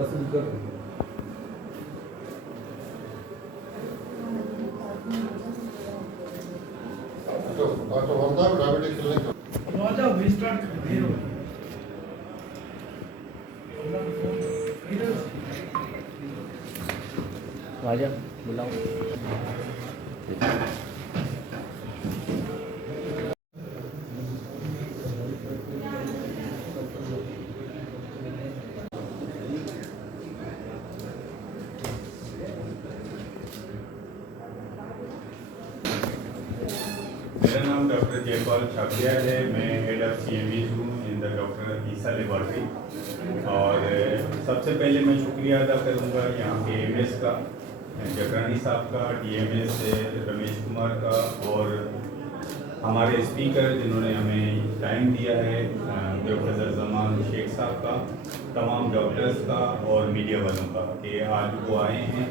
पसंद कर तो डॉक्टर वंदा डायबिटिक क्लिनिक राजा भी स्टार्ट कर दिए हो राजा बुलाओ। मेरा नाम डॉक्टर जयपाल छापिया है। मैं हेड ऑफ CME हूँ in the doctor Isa laboratory. और सबसे पहले मैं शुक्रिया अदा करूँगा यहाँ के MS का, जकरानी साहब का, DMS रमेश कुमार का, और हमारे स्पीकर जिन्होंने हमें टाइम दिया है, प्रोफेसर जमान शेख साहब का, तमाम डॉक्टर्स का और मीडिया वालों का कि आज वो आए हैं।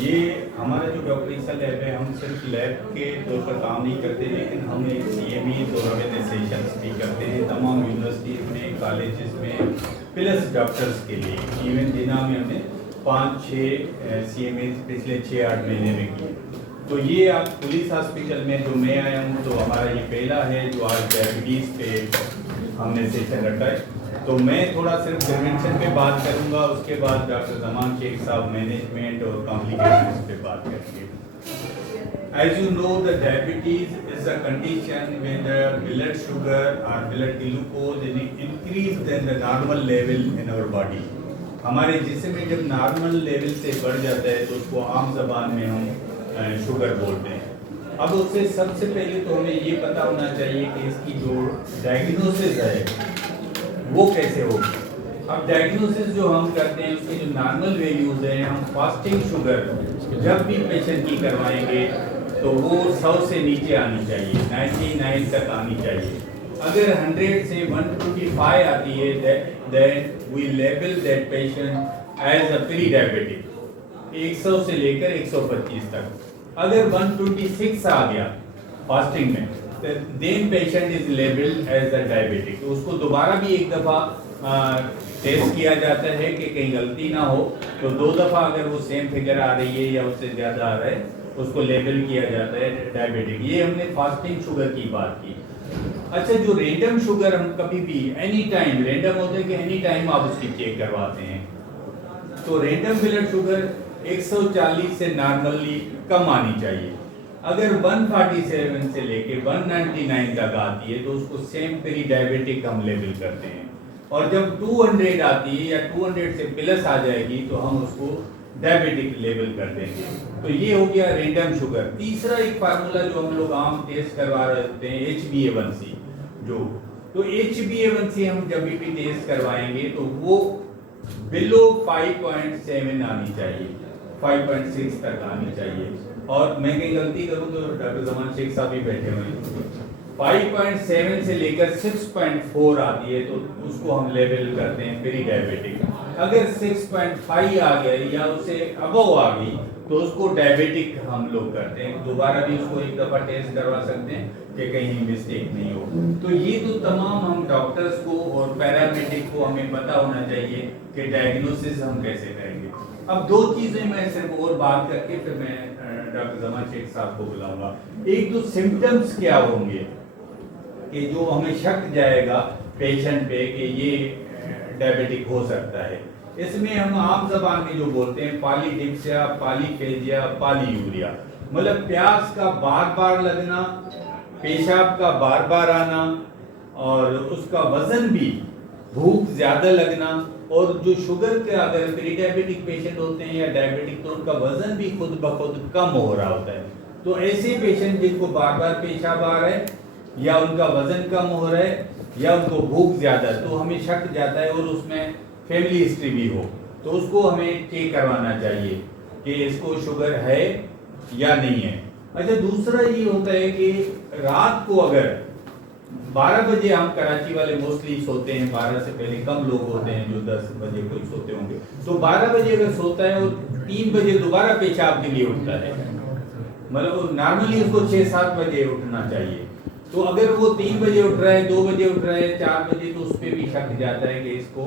ये हमारा जो डॉक्टर ईसा लैब है, हम सिर्फ लैब के तौर पर काम नहीं करते, लेकिन हम एक CME तो अवेयरनेस सेशंस भी करते हैं तमाम यूनिवर्सिटीज़ में, कॉलेजेस में, प्लस डॉक्टर्स के लिए। इवन दिना में हमने 5-6 CME पिछले 6-8 महीने में किए। तो ये आप पुलिस हॉस्पिटल में जो मैं आया हूँ, तो हमारा ये पहला है जो आज डायबिटीज़ पे हमने सेशन रखा है। तो मैं थोड़ा सिर्फ प्रिवेंशन पे बात करूंगा, उसके बाद डॉक्टर जमान शेख साहब मैनेजमेंट और कॉम्प्लिकेशंस पे बात करेंगे। As you know, the diabetes is a condition when the blood sugar or blood glucose is increased than the normal level in our body. हमारे जिस्म में जब नॉर्मल लेवल से बढ़ जाता है तो उसको आम जबान में हम शुगर बोलते हैं। अब उससे सबसे पहले तो हमें ये पता होना चाहिए कि इसकी जो डायग्नोसिस है वो कैसे होगी। अब डायग्नोसिस जो हम करते हैं उसकी जो नॉर्मल वैल्यूज हैं, हम फास्टिंग शुगर जब भी पेशेंट की करवाएंगे तो वो 100 से नीचे आनी चाहिए, 99 तक आनी चाहिए। अगर 100 से 125 आती है then we label that patient as a pre diabetic. 100 से लेकर 125 तक। अगर 126 आ गया फास्टिंग में, then patient is labeled as a diabetic। तो उसको दोबारा भी एक दफ़ा टेस्ट किया जाता है कि कहीं गलती ना हो। तो 2 दफ़ा अगर वो सेम फिगर आ रही है या उससे ज़्यादा आ रहा है, उसको लेबल किया जाता है डायबिटिक। ये हमने फास्टिंग शुगर की बात की। अच्छा, जो रेंडम शुगर हम कभी भी एनी टाइम, रेंडम होता है कि एनी टाइम आप उसकी चेक करवाते हैं, तो रेंडम ब्लड शुगर 140 से नॉर्मली कम आनी चाहिए। अगर 147 से लेके 199 तक आती है तो उसको सेम प्री डायबिटिक हम लेबल करते हैं। और जब 200 आती है या 200 से प्लस आ जाएगी तो हम उसको डायबिटिक लेबल कर देंगे। तो ये हो गया रेंडम शुगर। तीसरा एक फार्मूला जो हम लोग आम टेस्ट करवा रहे होते हैं HbA1c जो, तो HbA1c हम जब भी टेस्ट करवाएंगे तो वो बिलो 5.7 आनी चाहिए, 5.6 तक आनी चाहिए। और मैं कहीं गलती करूं तो डॉक्टर जमान शेख साहब भी बैठे हुए हैं। 5.7 से लेकर 6.4 आती है तो उसको हम लेबल करते हैं प्री डायबिटिक। अगर 6.5 आ गई या उससे अबव आ गई तो उसको डायबिटिक हम लोग करते हैं। दोबारा भी उसको एक दफ़ा टेस्ट करवा सकते हैं कि कहीं मिस्टेक नहीं हो। तो ये तो तमाम हम डॉक्टर्स को और पैरामेडिक को हमें पता होना चाहिए कि डायग्नोसिस हम कैसे करेंगे। अब 2 चीज़ें मैं सिर्फ और बात करके फिर मैं डॉक्टर जमान शेख साहब को बुलाऊंगा। एक तो सिम्टम्स क्या होंगे कि जो हमें शक जाएगा पेशेंट पे कि ये डायबिटिक हो सकता है। इसमें हम आम जबान में जो बोलते हैं पॉलीडिप्सिया, पॉलीफेजिया, पॉलीयूरिया, मतलब प्यास का बार बार लगना, पेशाब का बार बार आना, और उसका वजन भी भूख ज्यादा लगना। और जो शुगर के अगर प्री डायबिटिक पेशेंट होते हैं या डायबिटिक तो उनका वजन भी खुद ब खुद कम हो रहा होता है। तो ऐसे पेशेंट जिनको बार बार पेशाब आ रहा है या उनका वजन कम हो रहा है या उनको भूख ज्यादा, तो हमें शक जाता है और उसमें फैमिली हिस्ट्री भी हो तो उसको हमें चेक करवाना चाहिए कि इसको शुगर है या नहीं है। अच्छा, दूसरा ये होता है कि रात को अगर 12 बजे, हम कराची वाले मोस्टली सोते हैं 12 से पहले, कम लोग होते हैं जो 10 बजे कोई सोते होंगे, तो 12 बजे अगर सोता है और 3 बजे दोबारा पेशाब के लिए उठता है, मतलब नॉर्मली उसको 6-7 बजे उठना चाहिए। तो अगर वो 3 बजे उठ रहा है, 2 बजे उठ रहा है, 4 बजे, तो उस पर भी शक जाता है कि इसको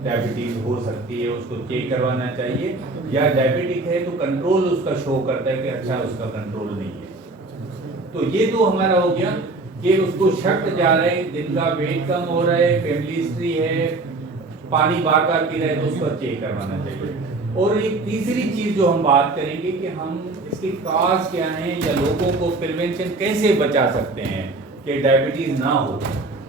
डायबिटीज हो सकती है, उसको चेक करवाना चाहिए, या डायबिटिक है तो कंट्रोल उसका शो करता है कि अच्छा उसका कंट्रोल नहीं है। तो ये तो हमारा हो गया कि उसको शक जा रहा है, दिन का वेट कम हो रहा है, फैमिली हिस्ट्री है, पानी बार बार पी रहे हैं, तो उसको चेक करवाना चाहिए। और एक तीसरी चीज जो हम बात करेंगे कि हम इसके काज क्या हैं या लोगों को प्रिवेंशन कैसे बचा सकते हैं कि डायबिटीज ना हो,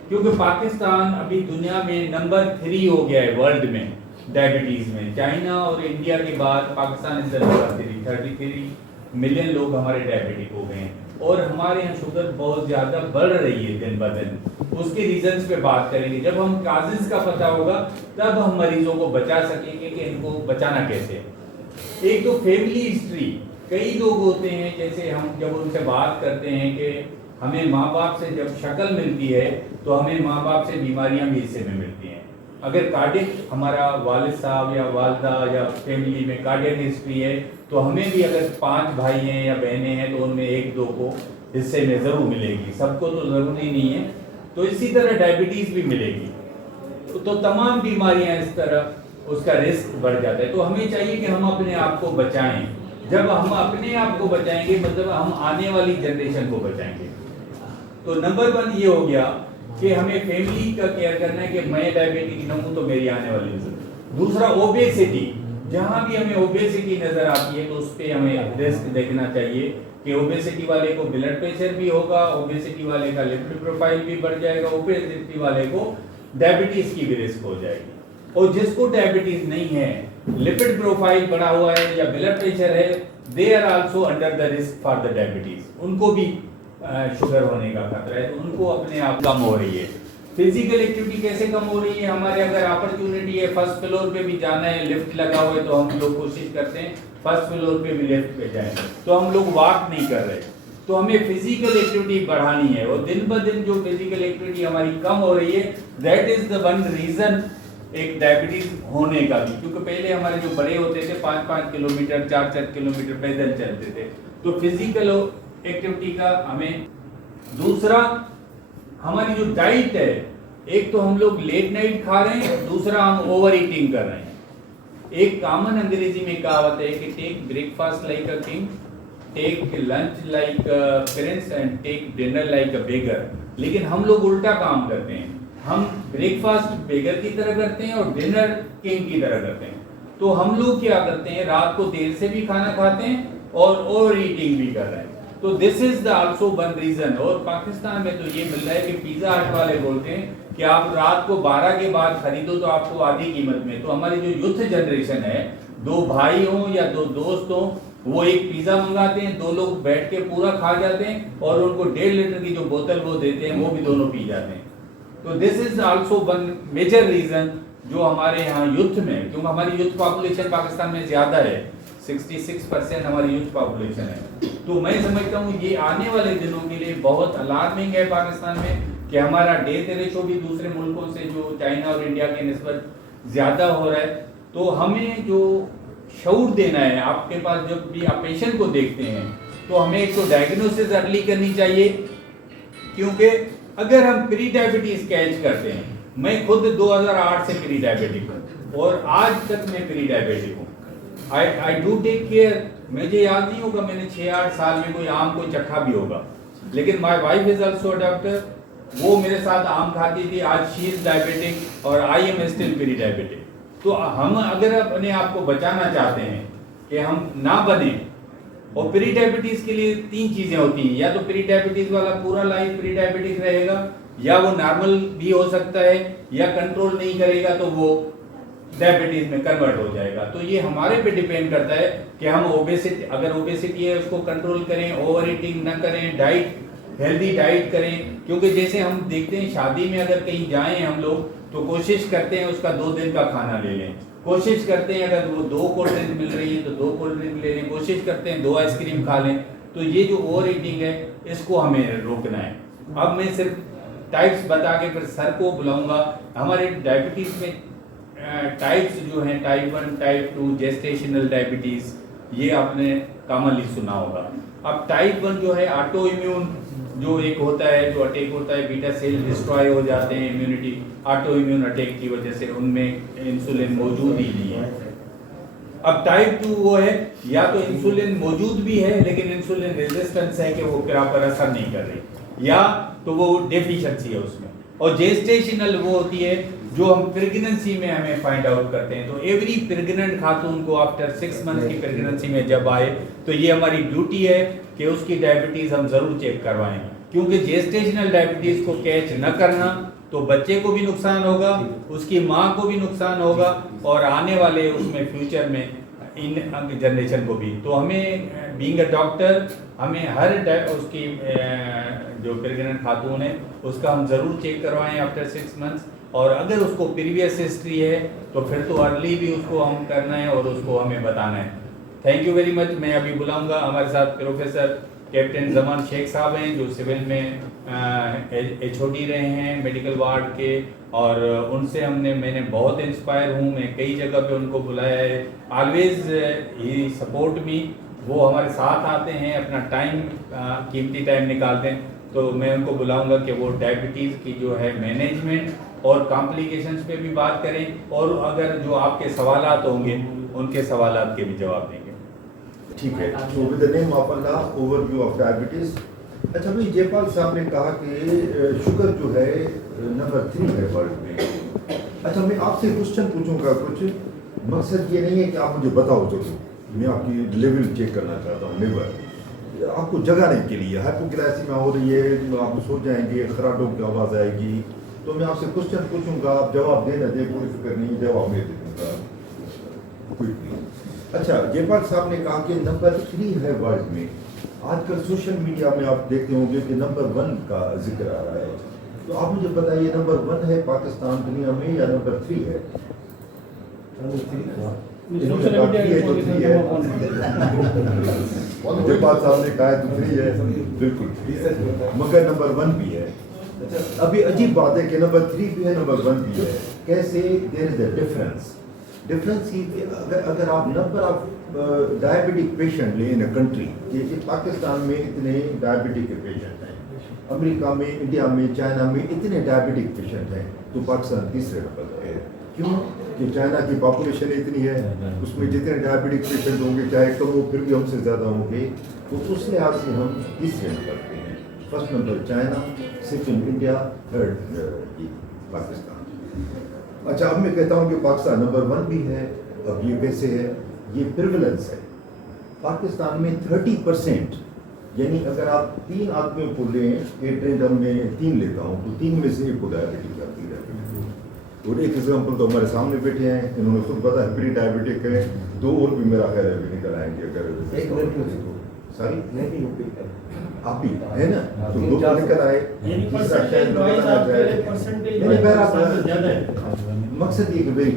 क्योंकि पाकिस्तान अभी दुनिया में नंबर 3 हो गया है वर्ल्ड में डायबिटीज में। चाइना और इंडिया के बाद पाकिस्तान इज नंबर 3, 33 मिलियन लोग हमारे डायबिटिक हो गए हैं, और हमारे यहाँ शुगर बहुत ज़्यादा बढ़ रही है दिन ब दिन। उसके रीजंस पे बात करेंगे। जब हम काजेस का पता होगा तब हम मरीजों को बचा सकेंगे कि इनको बचाना कैसे। एक तो फैमिली हिस्ट्री, कई लोग होते हैं जैसे हम जब उनसे बात करते हैं कि हमें माँ बाप से जब शक्ल मिलती है तो हमें माँ बाप से बीमारियां भी हिस्से में मिलती हैं। अगर कार्डियक हमारा वालिद साहब या वालदा या फैमिली में कार्डियक हिस्ट्री है तो हमें भी अगर 5 भाई हैं या बहनें हैं तो उनमें 1-2 को हिस्से में ज़रूर मिलेगी, सबको तो ज़रूरी नहीं है। तो इसी तरह डायबिटीज़ भी मिलेगी, तो तमाम बीमारियां इस तरह उसका रिस्क बढ़ जाता है। तो हमें चाहिए कि हम अपने आप को बचाएं। जब हम अपने आप को बचाएंगे मतलब हम आने वाली जनरेशन को बचाएंगे। तो नंबर 1 ये हो गया कि हमें फैमिली का केयर करना है कि मैं डायबिटिक न हूं तो मेरी आने वाली नस्ल। दूसरा ओबेसिटी, जहां भी हमें ओबेसिटी नजर आती है तो उस पर हमें रिस्क देखना चाहिए कि ओबेसिटी वाले को ब्लड प्रेशर भी होगा, ओबेसिटी वाले का लिपिड प्रोफाइल भी बढ़ जाएगा, ओबेसिटी वाले को डायबिटीज की भी रिस्क हो जाएगी। और जिसको डायबिटीज नहीं है, लिपिड प्रोफाइल बढ़ा हुआ है या ब्लड प्रेशर है, they are also under the risk for the diabetes, उनको भी शुगर होने का खतरा है, तो उनको अपने आप कम हो रही है। फिजिकल एक्टिविटी कैसे कम हो रही है? हमारे अगर अपॉर्चुनिटी है फर्स्ट फ्लोर पे भी जाना है, लिफ्ट लगा हुआ है तो हम लोग कोशिश करते हैं फर्स्ट फ्लोर पे भी लिफ्ट पे जाएं, तो हम लोग वॉक नहीं कर रहे। तो हमें फिजिकल एक्टिविटी बढ़ानी है, और दिन ब दिन जो फिजिकल एक्टिविटी हमारी कम हो रही है, that is the one reason एक डायबिटीज होने का भी। क्योंकि पहले हमारे जो बड़े होते थे 5-5 किलोमीटर 4-4 किलोमीटर पैदल चलते थे। तो फिजिकल एक्टिविटी का हमें। दूसरा हमारी जो डाइट है, एक तो हम लोग लेट नाइट खा रहे हैं, दूसरा हम ओवर ईटिंग कर रहे हैं। एक कॉमन अंग्रेजी में कहावत है कि take breakfast like a king, take lunch like a prince and take dinner like a beggar. लेकिन हम लोग उल्टा काम करते हैं, हम ब्रेकफास्ट बेगर की तरह करते हैं और डिनर किंग की तरह करते हैं। तो हम लोग क्या करते हैं, रात को देर से भी खाना खाते हैं और ओवर ईटिंग भी कर रहे हैं। तो this is the also one reason. और पाकिस्तान में तो ये मिल रहा है कि पिज्जा हट वाले बोलते हैं कि आप रात को 12 के बाद खरीदो तो आपको आधी कीमत में। तो हमारी जो यूथ जनरेशन है, 2 भाई हों या 2 दोस्त हों, वो एक पिज्जा मंगाते हैं, 2 लोग बैठ के पूरा खा जाते हैं और उनको 1.5 लीटर की जो बोतल वो देते हैं वो भी दोनों पी जाते हैं। तो this is also one major reason जो हमारे यहाँ यूथ में, क्योंकि हमारी यूथ पॉपुलेशन पाकिस्तान में ज्यादा है, 66% हमारी यूथ पॉपुलेशन है। तो मैं समझता हूँ ये आने वाले दिनों के लिए बहुत अलार्मिंग है पाकिस्तान में कि हमारा डेथ रेशो भी दूसरे मुल्कों से जो चाइना और इंडिया के निस्बत ज्यादा हो रहा है। तो हमें जो शऊर देना है, आपके पास जब भी आप पेशेंट को देखते हैं तो हमें एक तो डायग्नोसिस अर्ली करनी चाहिए, क्योंकि अगर हम प्री डायबिटीज कैच करते हैं, मैं खुद 2008 से प्री डायबिटिक हूँ और आज तक मैं प्री डायबिटिक हूँ। I do take care. मुझे याद नहीं होगा मैंने 6-8 साल में कोई आम को चखा भी होगा, लेकिन my wife is also a doctor, वो मेरे साथ आम खाती थी, आज शी इज डायबिटिक और I am still pre diabetic. तो हम अगर अपने आप को बचाना चाहते हैं कि हम ना बने, और प्री डायबिटीज के लिए 3 चीजें होती हैं, या तो प्री डायबिटीज वाला पूरा लाइफ प्री डायबिटिक रहेगा, या वो नॉर्मल भी हो सकता है, या कंट्रोल नहीं करेगा तो वो डायबिटीज में कन्वर्ट हो जाएगा। तो ये हमारे पे डिपेंड करता है कि हम ओबेसिटी, अगर ओबेसिटी है उसको कंट्रोल करें, ओवर ईटिंग न करें, डाइट हेल्दी डाइट करें। क्योंकि जैसे हम देखते हैं शादी में अगर कहीं जाएं हम लोग तो कोशिश करते हैं उसका 2 दिन का खाना ले लें, कोशिश करते हैं अगर वो 2 कोल्ड ड्रिंक मिल रही है तो 2 कोल्ड ड्रिंक ले लें, कोशिश करते हैं 2 आइसक्रीम खा लें। तो ये जो ओवर ईटिंग है इसको हमें रोकना है। अब मैं सिर्फ टाइप्स बता के फिर सर को बुलाऊंगा। हमारे डायबिटीज में टाइप्स जो हैं, टाइप 1, टाइप 2, जेस्टेशनल डायबिटीज, ये आपने कॉमनली सुना होगा। अब टाइप 1 जो है ऑटो इम्यून जो एक होता है, जो अटैक होता है, बीटा सेल डिस्ट्रॉय हो जाते हैं इम्यूनिटी, ऑटो इम्यून अटैक की वजह से, उनमें इंसुलिन मौजूद ही नहीं है। अब टाइप 2 वो है, या तो इंसुलिन मौजूद भी है लेकिन इंसुलिन रेजिस्टेंस है कि वो प्रॉपर असर नहीं कर रही, या तो वो डेफिशिएंसी है उसमें। और जेस्टेशनल वो होती है जो हम प्रेगनेंसी में हमें फाइंड आउट करते हैं। तो एवरी प्रेग्नेंट खातून को आफ्टर 6 मंथ की प्रेगनेंसी में जब आए तो ये हमारी ड्यूटी है कि उसकी डायबिटीज हम जरूर चेक करवाएं, क्योंकि जेस्टेशनल डायबिटीज को कैच न करना तो बच्चे को भी नुकसान होगा, उसकी माँ को भी नुकसान होगा, और आने वाले उसमें फ्यूचर में इन जनरेशन को भी। तो हमें बीइंग अ डॉक्टर हमें हर उसकी जो प्रेग्नेंट खातून है उसका हम ज़रूर चेक करवाएं आफ्टर 6 मंथ्स, और अगर उसको प्रीवियस हिस्ट्री है तो फिर तो अर्ली भी उसको हम करना है और उसको हमें बताना है। Thank you very much. मैं अभी बुलाऊंगा हमारे साथ प्रोफेसर कैप्टन जमान शेख साहब हैं, जो सिविल में HOD रहे हैं मेडिकल वार्ड के, और उनसे मैंने बहुत इंस्पायर हूँ। मैं कई जगह पे उनको बुलाया है, ऑलवेज ही सपोर्ट मी। वो हमारे साथ आते हैं, अपना टाइम कीमती टाइम निकालते हैं। तो मैं उनको बुलाऊंगा कि वो डायबिटीज़ की जो है मैनेजमेंट और कॉम्प्लिकेशंस पे भी बात करें, और अगर जो आपके सवालात होंगे उनके सवालात के भी जवाब देंगे। ठीक है। तो with the name of Allah, overview of diabetes. अच्छा भाई, जयपाल साहब ने कहा कि शुगर जो है नंबर 3 है वर्ल्ड में। अच्छा, मैं आपसे क्वेश्चन पूछूंगा कुछ, मकसद ये नहीं है कि आप मुझे बताओ, जरूर मैं आपकी लेवल चेक करना चाहता हूँ, लेवल आपको जगाने के लिए। हाइपोग्लाइसीमिया हो रही है, आप सो जाएंगे, खराटों की आवाज़ आएगी, तो मैं आपसे क्वेश्चन पूछूंगा, आप जवाब देना दे, कोई फिक्र नहीं, जवाब मैं दे दूँगा, कोई नहीं। अच्छा, जयपाल साहब ने कहा कि नंबर 3 है वर्ल्ड में। आजकल सोशल मीडिया में आप देखते होंगे कि नंबर 1 का जिक्र आ रहा है, तो आप मुझे बताइए नंबर 1 है पाकिस्तान दुनिया में या नंबर 3 है? सोशल मीडिया जयपाल साहब ने कहा है तो 3 है, बिल्कुल, मगर नंबर 1 भी है। अभी अजीब बात है कि नंबर 3 भी है, नंबर 1 भी है। कैसे? देयर इज अ डिफरेंस ही अगर आप नंबर ऑफ डायबिटिक पेशेंट ले इन अ कंट्री, कि पाकिस्तान में इतने डायबिटिक के पेशेंट हैं, अमेरिका में, इंडिया में, चाइना में इतने डायबिटिक पेशेंट हैं, तो पाकिस्तान तीसरे नंबर पर है। क्यों? कि चाइना की पॉपुलेशन इतनी है, उसमें जितने डायबिटिक पेशेंट होंगे चाहे कम हो फिर भी हमसे ज़्यादा होंगे, तो उस लिहाज से हम तीसरे नंबर पर हैं। First number China, second India, third Pakistan. अच्छा, अब मैं कहता हूँ कि पाकिस्तान नंबर 1 भी है। अब ये कैसे है? ये प्रिविलेंस है। पाकिस्तान में 30%, यानी अगर आप 3 आदमियों को लें, एक रेंडम में 3 लेता हूँ, तो 3 में से एक को डायबिटिक आती है। और एक एग्जाम्पल तो हमारे सामने बैठे हैं, इन्होंने खुद पता है प्री डायबिटिक है, 2 और भी मेरा ख्याल है भी निकल आएंगे अगर सारी आप भी है ना, तो 2 निकल आए, तीसरा शायद मकसद ये कि भाई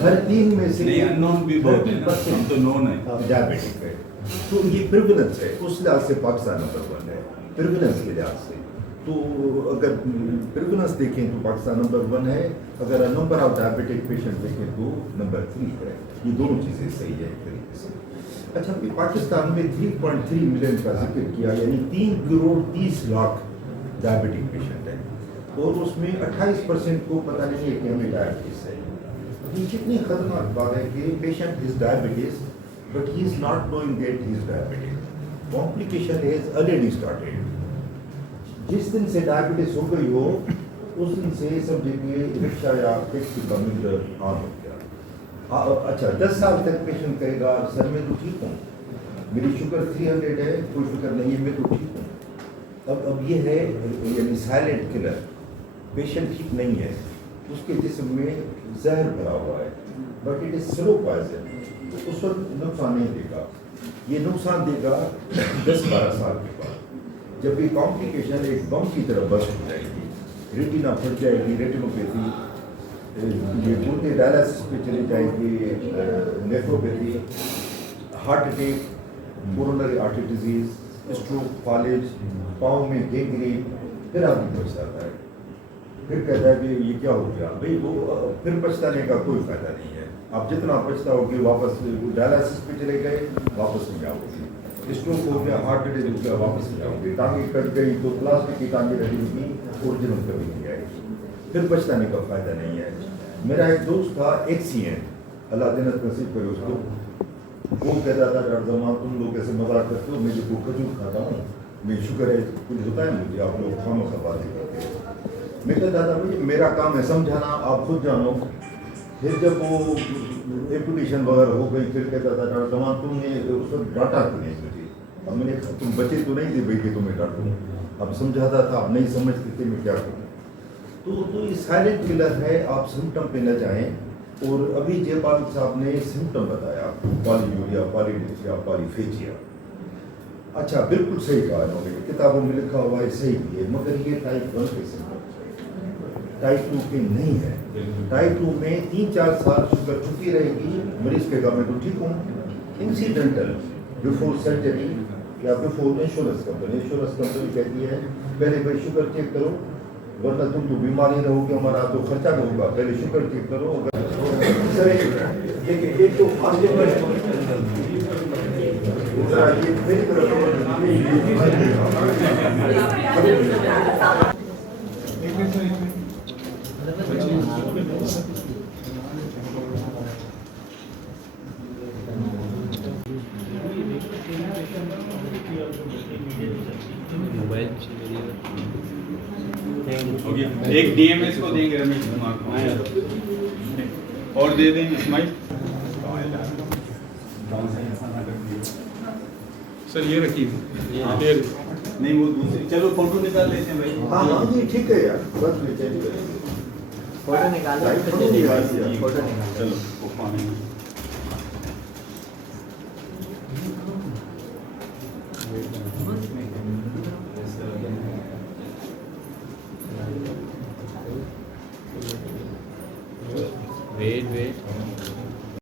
हर 3 में से अननोन भी बहुत है ना, हम तो नोन है डायबिटिक है। तो ये प्रिविलेंस है, उस लिहाज से पाकिस्तान नंबर 1 है, प्रिविलेंस के लिहाज से। तो अगर प्रिविलेंस देखें तो पाकिस्तान नंबर 1 है, अगर नंबर ऑफ डायबिटिक पेशेंट देखें तो नंबर 3 है। ये दोनों चीज़ें सही है एक तरीके से। अच्छा, पाकिस्तान में 3.3 मिलियन का जिक्र किया, यानी 3 करोड़ 30 लाख डायबिटिक पेशेंट हैं, और उसमें 28% को पता नहीं है कि हमें डायबिटीज़ है। ये कितनी खतरनाक बात है कि patient is diabetes but he is not knowing that he is diabetic. Complication is already started. जिस दिन से डायबिटीज हो गई हो उस दिन से सब जगह रिक्शा या टैक्सी का मीटर ऑन हो गया। अच्छा, 10 साल तक पेशेंट कहेगा सर मैं तो ठीक हूँ, मेरी शुगर 300 है, कोई फिक्र नहीं है, मैं तो ठीक हूँ। अब ये है यानी साइलेंट किलर। पेशेंट ठीक नहीं है, उसके जिस्म में जहर भरा हुआ है, but it is slow poison, उस वक्त नुकसान नहीं देगा। ये नुकसान देगा 10-12 साल के बाद, जब ये कॉम्प्लिकेशन एक बम की तरह बस्ट हो जाएगी, रेटिना फट जाएगी, रेटिनोपैथी, ये गुर्दे डायलिसिस पे चली जाएगी, nephropathy, heart attack, coronary artery disease, stroke, फॉलेज, पाँव में गैंग्रीन, फिर आदमी पछताता है, फिर कहता है कि ये क्या हो गया। भाई वो फिर पछताने का कोई फायदा नहीं है। आप जितना पछताओगे वापस डायलिसिस पे चले गए, वापस नहीं आओगे। स्ट्रोक हो गया, हार्ट अटैक हो गया, वापस जाओगे। टांगे कट गई तो प्लास्टिक की टांगे रही होगी, ओरिजिनल कभी नहीं आएगी, फिर पछताने का फायदा नहीं है। मेरा एक दोस्त था, एक्सीएंट, अल्लाह जन्नत नसीब करे उसको। वो कहता था डॉक्टर जमान तुम लोग कैसे मजाक करते हो, मैं जो खजूर खाता हूँ, मैं शुक्र है कुछ होता है मुझे, आप लोग खामों का बातें करते हो। मैं कहता था मुझे मेरा काम है समझाना, आप खुद जानो। फिर जब वो एप्लीकेशन वगैरह हो गई, फिर कहता था डॉक्टर जमान तुमने उस वक्त डांटा क्यों नहीं मुझे। अब मैंने कहा तुम बचे तो नहीं थे भाई कि तुम्हें डांटूँ, अब समझाता था, आप नहीं समझते थे, मैं क्या करूँ। तो ये साइलेंट किलर है, आप सिम्टम पे न जाएं। और अभी जयपाल साहब ने सिम्टम बताया, पॉलीयूरिया, पॉलीडिप्सिया, पॉलीफेजिया। अच्छा, बिल्कुल सही कहा इन्होंने, किताबों में लिखा हुआ है, सही भी है, मगर ये टाइप 1 के सिम्टम्स है, टाइप 2 के नहीं है। टाइप 2 में 3-4 साल शुगर चुकी रहेगी, मरीज कहेगा मैं तो ठीक हूँ। इंसिडेंटल बिफोर सर्जरी या बिफोर इंश्योरेंस कंपनी कहती है पहले भाई शुगर चेक करो, वरना तुम तो बीमार ही रहोगे, हमारा तो खर्चा होगा, पहले शुगर चेक करो। अगर एक तो ये मेरी तरफ मोबाइल ओके, एक डीएमएस को देंगे रमेश कुमार को, और दे दें इस्माइल। सर ये रखिए, ये नहीं वो दूसरी, चलो फोटो निकाल लेते हैं भाई। हाँ हाँ जी ठीक है यार, बस में चेंज करेंगे। फोटो निकाल लो, फोटो निकाल दिया। फोटो निकाल चलो वो पानी में। Wait wait